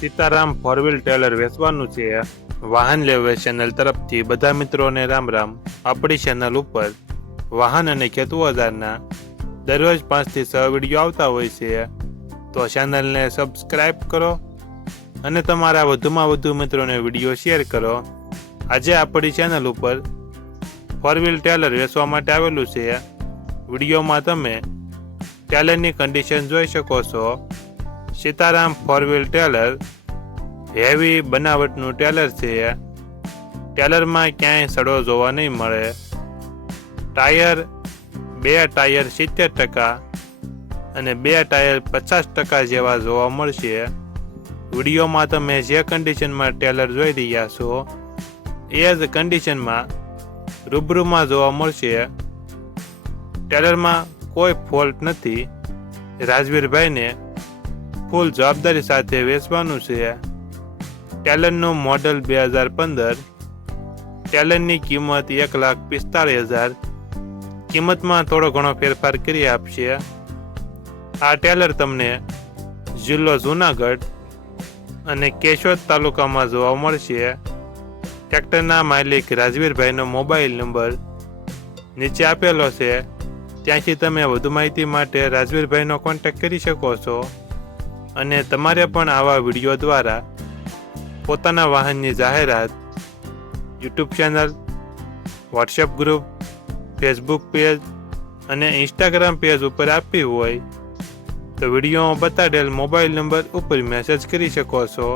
Sitaram four wheel Taylor વેચવાનું છે. વાહન લેવે ચેનલ તરફથી બધા મિત્રોને રામ રામ. આપણી ચેનલ ઉપર વાહન અને ખેતુ ઓજારના દરરોજ પાંચથી છ વીડિયો આવતા હોય છે. તો ચેનલને સબસ્ક્રાઈબ કરો અને તમારા વધુમાં વધુ મિત્રોને વીડિયો શેર કરો. આજે આપણી ચેનલ ઉપર ફોર વ્હીલ ટેલર વેચવા માટે આવેલું છે. વિડીયોમાં તમે ટેલરની કન્ડિશન જોઈ શકો છો. Sitaram four wheel trailer heavy બનાવટનું trailer છે. ટેલરમાં ક્યાંય સડો જોવા નહીં મળે. ટાયર, બે ટાયર સિત્તેર ટકા અને બે ટાયર પચાસ ટકા જેવા જોવા મળશે. વિડીયોમાં તમે જે કન્ડિશનમાં ટેલર જોઈ રહ્યા છો, એ જ કન્ડિશનમાં રૂબરૂમાં જોવા મળશે. ટેલરમાં કોઈ ફોલ્ટ નથી. રાજવીરભાઈને ફૂલ જવાબદારી સાથે વેચવાનું છે. ટેલનનું મોડલ બે હજાર પંદર. ટેલનની કિંમત એક લાખ પિસ્તાળીસ હજાર. કિંમતમાં થોડો ઘણો ફેરફાર કરી આપશે. આ ટેલર તમને જિલ્લો જુનાગઢ અને કેશોદ તાલુકામાં જોવા મળશે. ટ્રેક્ટરના માલિક રાજવીરભાઈનો મોબાઈલ નંબર નીચે આપેલો છે. ત્યાંથી તમે વધુ માહિતી માટે રાજવીરભાઈનો કોન્ટેક્ટ કરી શકો છો. અને તમારે પણ આવા વીડિયો દ્વારા પોતાના વાહનની જાહેરાત, YouTube channel, WhatsApp group, Facebook page અને ઇન્સ્ટાગ્રામ પેજ ઉપર આપવી હોય તો વિડીયોમાં બતાડેલ મોબાઈલ નંબર ઉપર મેસેજ કરી શકો છો.